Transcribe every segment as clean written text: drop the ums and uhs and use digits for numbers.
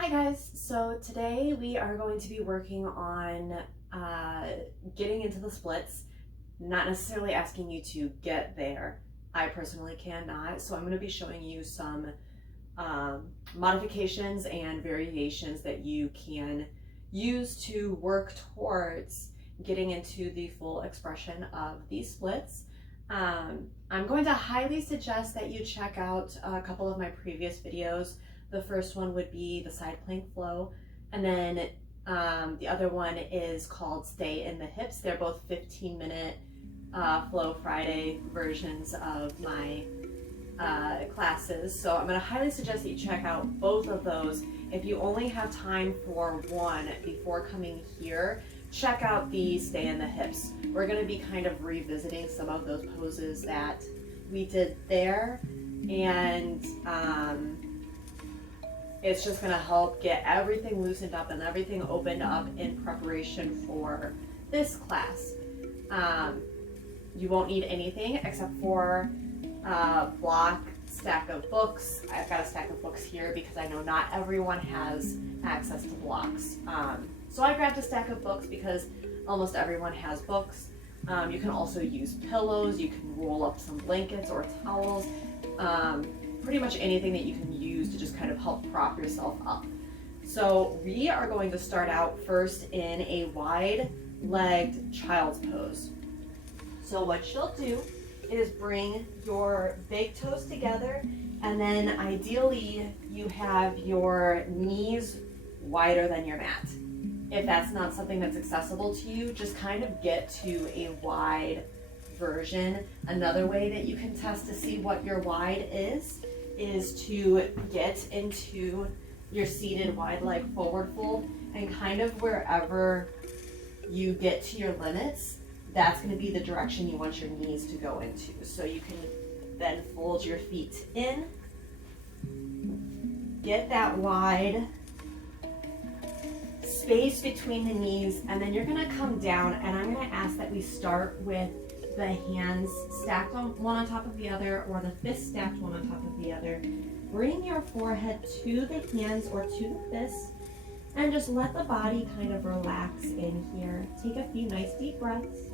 Hi guys, so today we are going to be working on getting into the splits, not necessarily asking you to get there. I personally cannot, so I'm going to be showing you some modifications and variations that you can use to work towards getting into the full expression of these splits. I'm going to highly suggest that you check out a couple of my previous videos. The first one would be the side plank flow, and then the other one is called Stay in the Hips. They're both 15-minute Flow Friday versions of my classes. So I'm going to highly suggest that you check out both of those. If you only have time for one before coming here, check out the Stay in the Hips. We're going to be kind of revisiting some of those poses that we did there, and it's just going to help get everything loosened up and everything opened up in preparation for this class. You won't need anything except for a block, stack of books. I've got a stack of books here because I know not everyone has access to blocks. So I grabbed a stack of books because almost everyone has books. You can also use pillows, you can roll up some blankets or towels. Pretty much anything that you can use to just kind of help prop yourself up. So we are going to start out first in a wide-legged child's pose. So what you'll do is bring your big toes together, and then ideally you have your knees wider than your mat. If that's not something that's accessible to you, just kind of get to a wide version. Another way that you can test to see what your wide is to get into your seated wide leg forward fold, and kind of wherever you get to your limits, that's going to be the direction you want your knees to go into. So you can then fold your feet in, get that wide space between the knees, and then you're going to come down, and I'm going to ask that we start with the hands stacked on one on top of the other, or the fists stacked one on top of the other. Bring your forehead to the hands or to the fists, and just let the body kind of relax in here. Take a few nice deep breaths.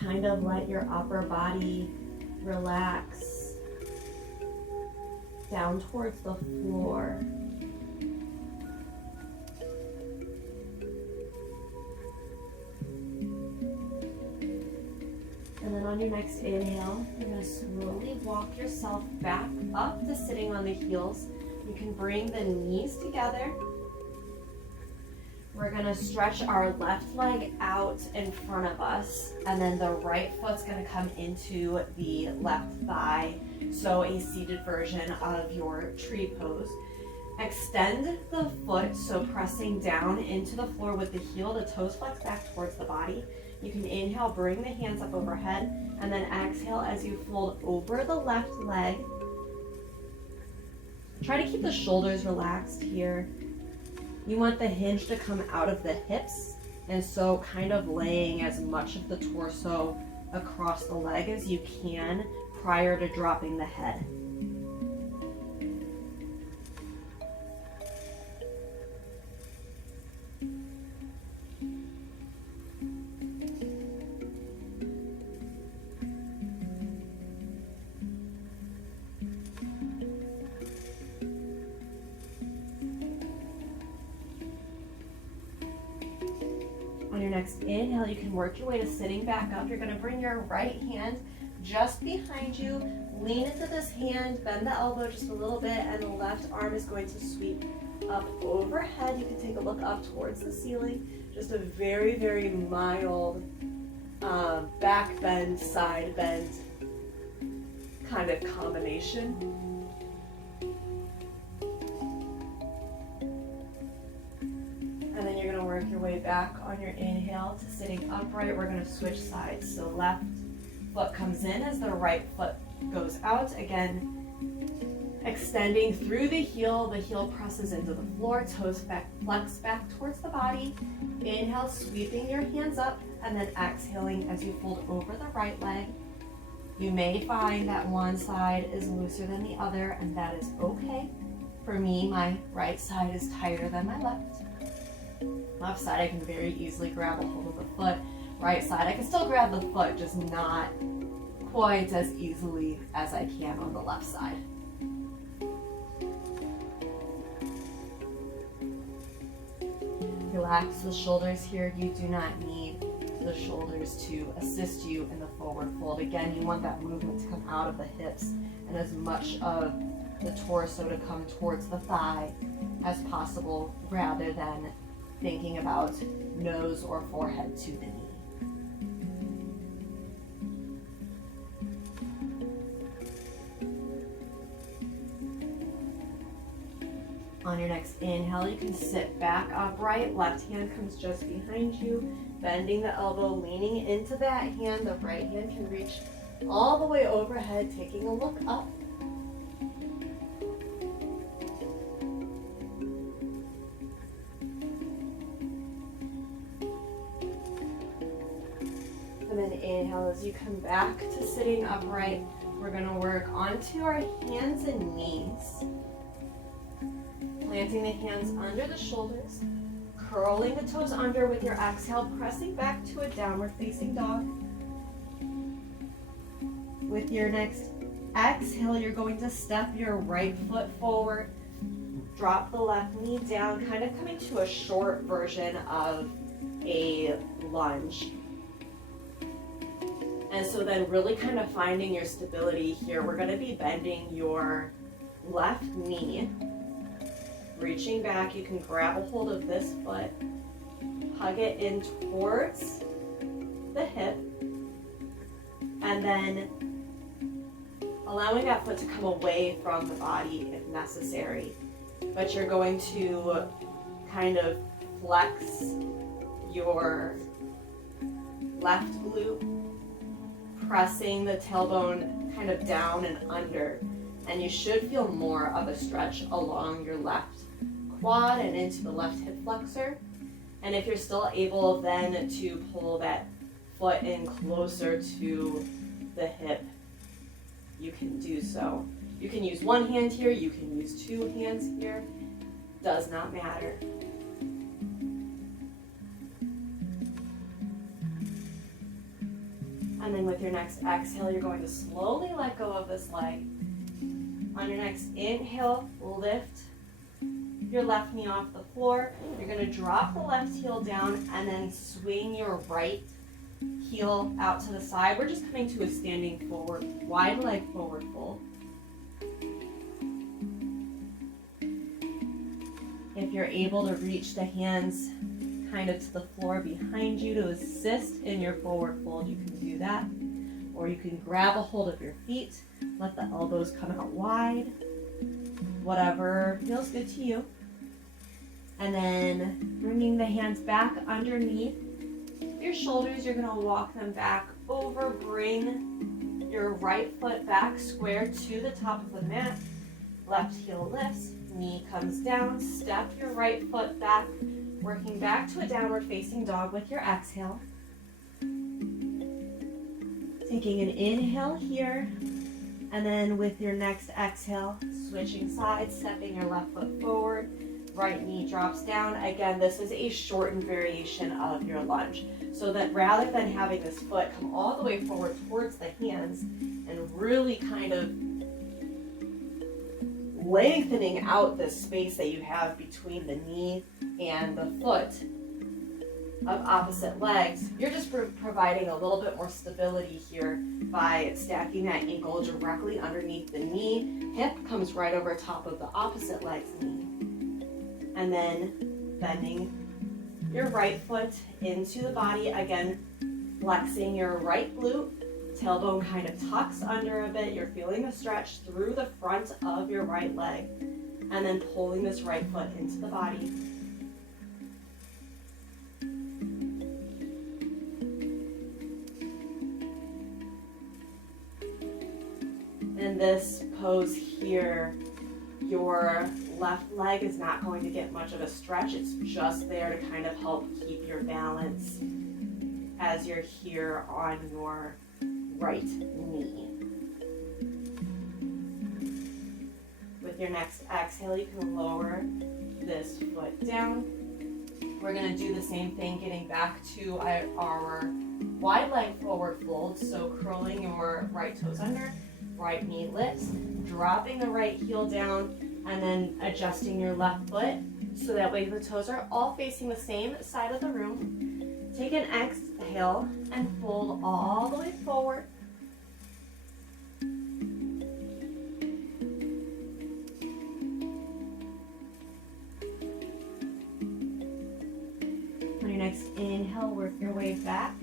Kind of let your upper body relax down towards the floor. And then on your next inhale, you're going to slowly walk yourself back up to sitting on the heels. You can bring the knees together. We're going to stretch our left leg out in front of us, and then the right foot's going to come into the left thigh, so a seated version of your tree pose. Extend the foot, so pressing down into the floor with the heel, the toes flex back towards the body. You can inhale, bring the hands up overhead, and then exhale as you fold over the left leg. Try to keep the shoulders relaxed here. You want the hinge to come out of the hips, and so kind of laying as much of the torso across the leg as you can prior to dropping the head. On your next inhale, you can work your way to sitting back up. You're going to bring your right hand just behind you, lean into this hand, bend the elbow just a little bit, and the left arm is going to sweep up overhead. You can take a look up towards the ceiling. Just a very, very mild back bend, side bend kind of combination. And then you're going to work your way back on your inhale to sitting upright. We're going to switch sides. So left foot comes in as the right foot goes out. Again, Extending through the heel presses into the floor, toes back, flex back towards the body. Inhale, sweeping your hands up, and then exhaling as you fold over the right leg. You may find that one side is looser than the other, and that is okay. For me, my right side is tighter than my left. Left side, I can very easily grab a hold of the foot. Right side, I can still grab the foot, just not quite as easily as I can on the left side. Relax the shoulders here. You do not need the shoulders to assist you in the forward fold. Again, you want that movement to come out of the hips and as much of the torso to come towards the thigh as possible, rather than thinking about nose or forehead to the knee. On your next inhale, you can sit back upright. Left hand comes just behind you, bending the elbow, leaning into that hand. The right hand can reach all the way overhead, taking a look up. And then inhale as you come back to sitting upright. We're going to work onto our hands and knees. Planting the hands under the shoulders, curling the toes under with your exhale, pressing back to a downward facing dog. With your next exhale, you're going to step your right foot forward, drop the left knee down, kind of coming to a short version of a lunge. And so then really kind of finding your stability here. We're going to be bending your left knee. Reaching back, you can grab a hold of this foot, hug it in towards the hip, and then allowing that foot to come away from the body if necessary. But you're going to kind of flex your left glute, pressing the tailbone kind of down and under, and you should feel more of a stretch along your left quad and into the left hip flexor. And if you're still able then to pull that foot in closer to the hip, you can do so. You can use one hand here, you can use two hands here, does not matter. And then with your next exhale, you're going to slowly let go of this leg. On your next inhale, lift your left knee off the floor. You're going to drop the left heel down and then swing your right heel out to the side. We're just coming to a standing forward, wide leg forward fold. If you're able to reach the hands kind of to the floor behind you to assist in your forward fold, you can do that. Or you can grab a hold of your feet, let the elbows come out wide, whatever feels good to you. And then bringing the hands back underneath your shoulders, you're going to walk them back over, bring your right foot back square to the top of the mat, left heel lifts, knee comes down, step your right foot back, working back to a downward facing dog with your exhale. Taking an inhale here, and then with your next exhale, switching sides, stepping your left foot forward, right knee drops down. Again, this is a shortened variation of your lunge, so that rather than having this foot come all the way forward towards the hands and really kind of lengthening out the space that you have between the knee and the foot of opposite legs, you're just providing a little bit more stability here by stacking that ankle directly underneath the knee. Hip comes right over top of the opposite leg's knee. And then bending your right foot into the body, again, flexing your right glute, tailbone kind of tucks under a bit. You're feeling a stretch through the front of your right leg, and then pulling this right foot into the body. In this pose here, your left leg is not going to get much of a stretch. It's just there to kind of help keep your balance as you're here on your right knee. With your next exhale, you can lower this foot down. We're going to do the same thing, getting back to our wide leg forward fold. So curling your right toes under, right knee lifts, dropping the right heel down, and then adjusting your left foot so that way the toes are all facing the same side of the room. Take an exhale and fold all the way forward. On your next inhale, work your way back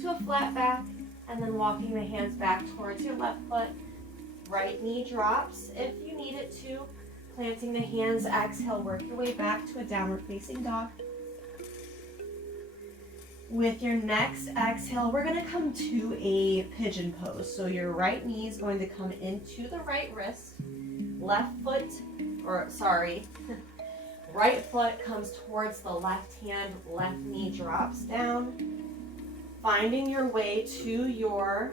to a flat back, and then walking the hands back towards your left foot. Right knee drops if you need it to. Planting the hands, exhale, work your way back to a downward facing dog. With your next exhale, we're going to come to a pigeon pose. So your right knee is going to come into the right wrist. Right foot comes towards the left hand, left knee drops down. Finding your way to your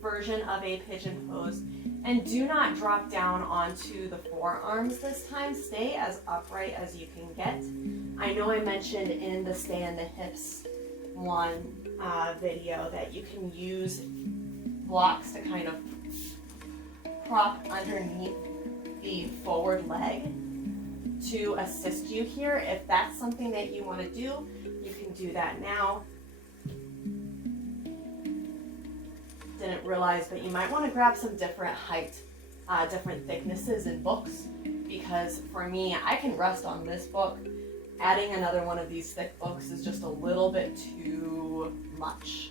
version of a pigeon pose. And do not drop down onto the forearms this time. Stay as upright as you can get. I know I mentioned in the Stay in the Hips one video that you can use blocks to kind of prop underneath the forward leg to assist you here. If that's something that you want to do, you can do that now. Didn't realize, but you might want to grab some different height, different thicknesses in books, because for me, I can rest on this book. Adding another one of these thick books is just a little bit too much.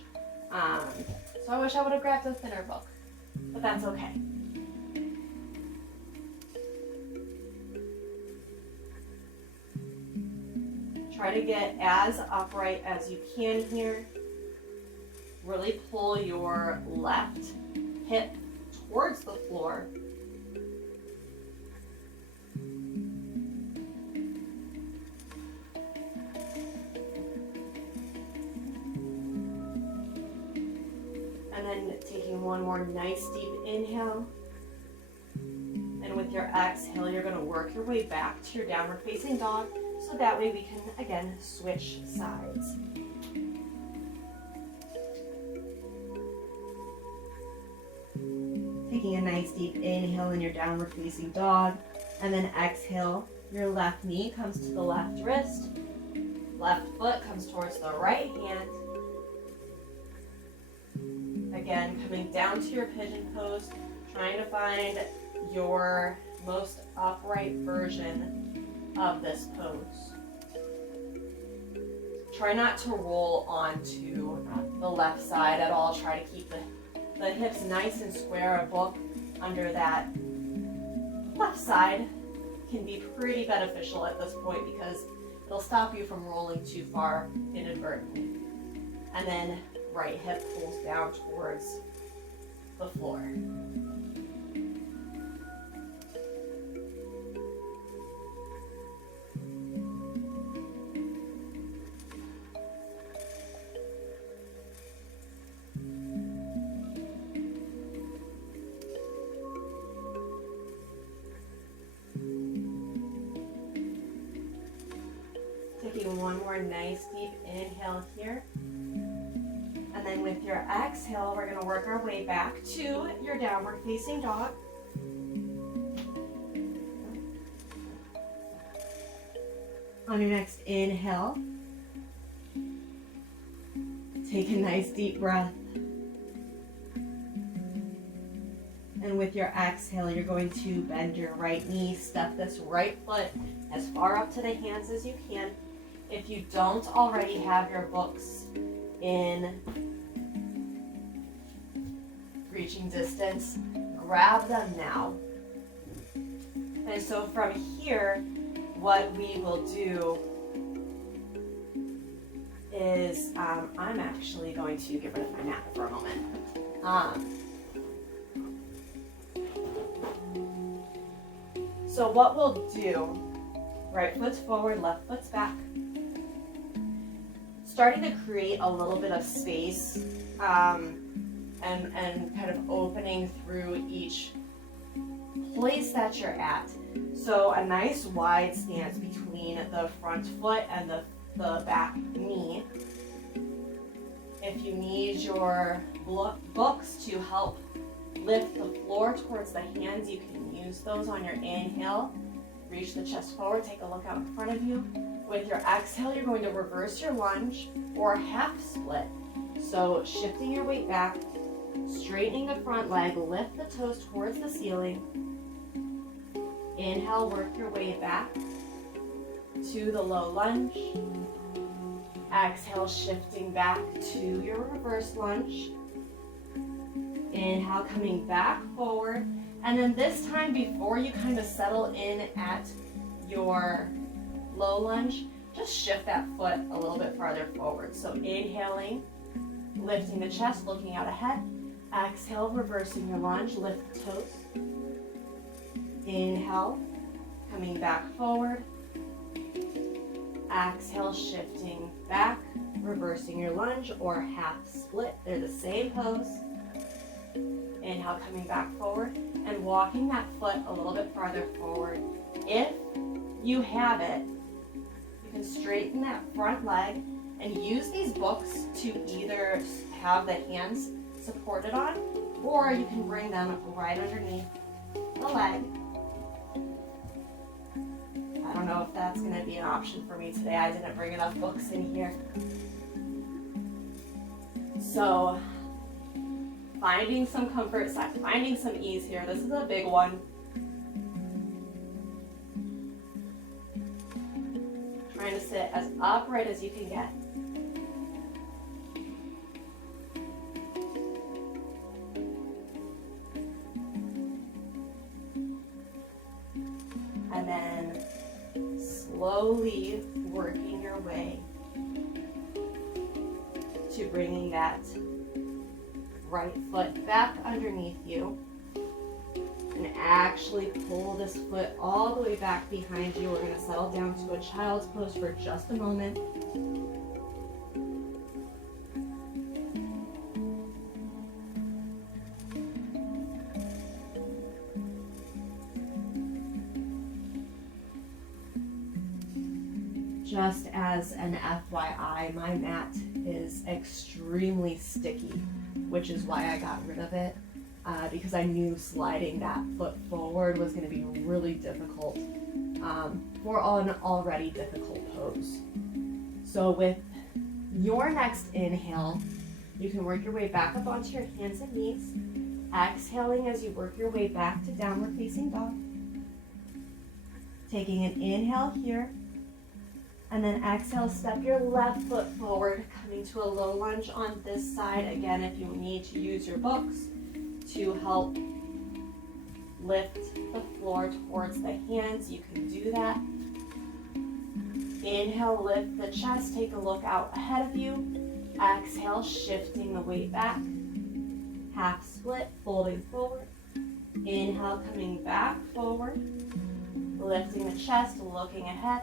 So I wish I would have grabbed a thinner book, but that's okay. Try to get as upright as you can here. Really pull your left hip towards the floor. And then taking one more nice deep inhale. And with your exhale, you're going to work your way back to your downward facing dog. So that way we can, again, switch sides. Taking a nice deep inhale in your downward facing dog, and then exhale, your left knee comes to the left wrist, left foot comes towards the right hand. Again, coming down to your pigeon pose, trying to find your most upright version of this pose. Try not to roll onto the left side at all. Try to keep the hips nice and square. A book under that left side can be pretty beneficial at this point because it'll stop you from rolling too far inadvertently. And then right hip pulls down towards the floor. Taking one more nice deep inhale here. And then with your exhale, we're going to work our way back to your downward facing dog. On your next inhale, take a nice deep breath. And with your exhale, you're going to bend your right knee, step this right foot as far up to the hands as you can. If you don't already have your books in reaching distance, grab them now. And so from here, what we will do is, I'm actually going to get rid of my mat for a moment. So what we'll do, right foot's forward, left foot's back. Starting to create a little bit of space and kind of opening through each place that you're at. So a nice wide stance between the front foot and the back knee. If you need your books to help lift the floor towards the hands, you can use those on your inhale. Reach the chest forward, take a look out in front of you. With your exhale, you're going to reverse your lunge or half split. So shifting your weight back, straightening the front leg, lift the toes towards the ceiling. Inhale, work your way back to the low lunge. Exhale, shifting back to your reverse lunge. Inhale, coming back forward. And then this time, before you kind of settle in at your low lunge, just shift that foot a little bit farther forward. So inhaling, lifting the chest, looking out ahead. Exhale, reversing your lunge, lift the toes. Inhale, coming back forward. Exhale, shifting back, reversing your lunge or half split. They're the same pose. Inhale, coming back forward and walking that foot a little bit farther forward. If you have it, you can straighten that front leg and use these books to either have the hands supported on, or you can bring them right underneath the leg. I don't know if that's going to be an option for me today. I didn't bring enough books in here. So finding some comfort, finding some ease here. This is a big one. Trying to sit as upright as you can get. And then slowly working your way to bringing that right foot back underneath you and actually pull this foot all the way back behind you. We're going to settle down to a child's pose for just a moment. Just as an FYI, my mat is extremely sticky, which is why I got rid of it, because I knew sliding that foot forward was going to be really difficult for an already difficult pose. So with your next inhale, you can work your way back up onto your hands and knees, exhaling as you work your way back to downward facing dog. Taking an inhale here, and then exhale, step your left foot forward, coming to a low lunge on this side. Again, if you need to use your books to help lift the floor towards the hands, you can do that. Inhale, lift the chest, take a look out ahead of you. Exhale, shifting the weight back. Half split, folding forward. Inhale, coming back forward. Lifting the chest, looking ahead.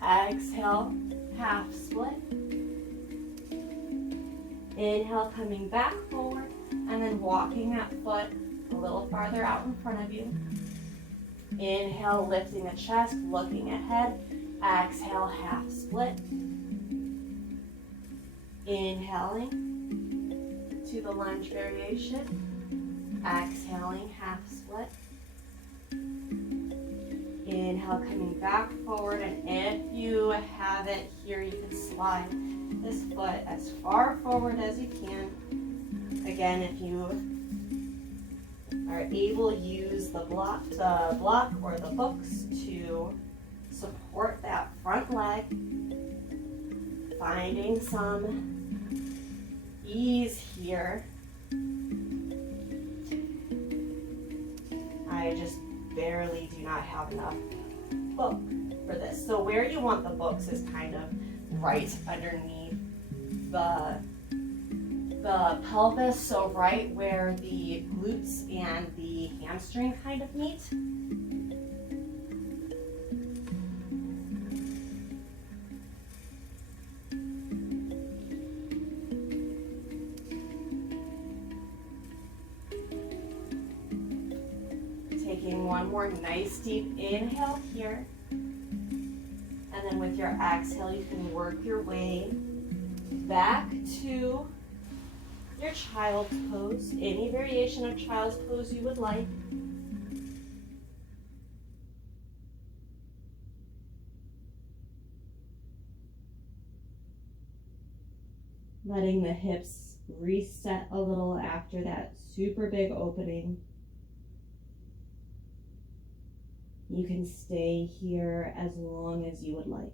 Exhale, half split. Inhale, coming back forward, and then walking that foot a little farther out in front of you. Inhale, lifting the chest, looking ahead. Exhale, half split. Inhaling to the lunge variation. Exhaling, half split. Inhale, coming back forward, and if you have it here, you can slide this foot as far forward as you can. Again, if you are able, use the block or the books to support that front leg. Finding some ease here. I just barely do not have enough book for this. So where you want the books is kind of right underneath the pelvis, so right where the glutes and the hamstring kind of meet. more nice deep inhale here. And then with your exhale, you can work your way back to your child's pose, any variation of child's pose you would like. Letting the hips reset a little after that super big opening. You can stay here as long as you would like.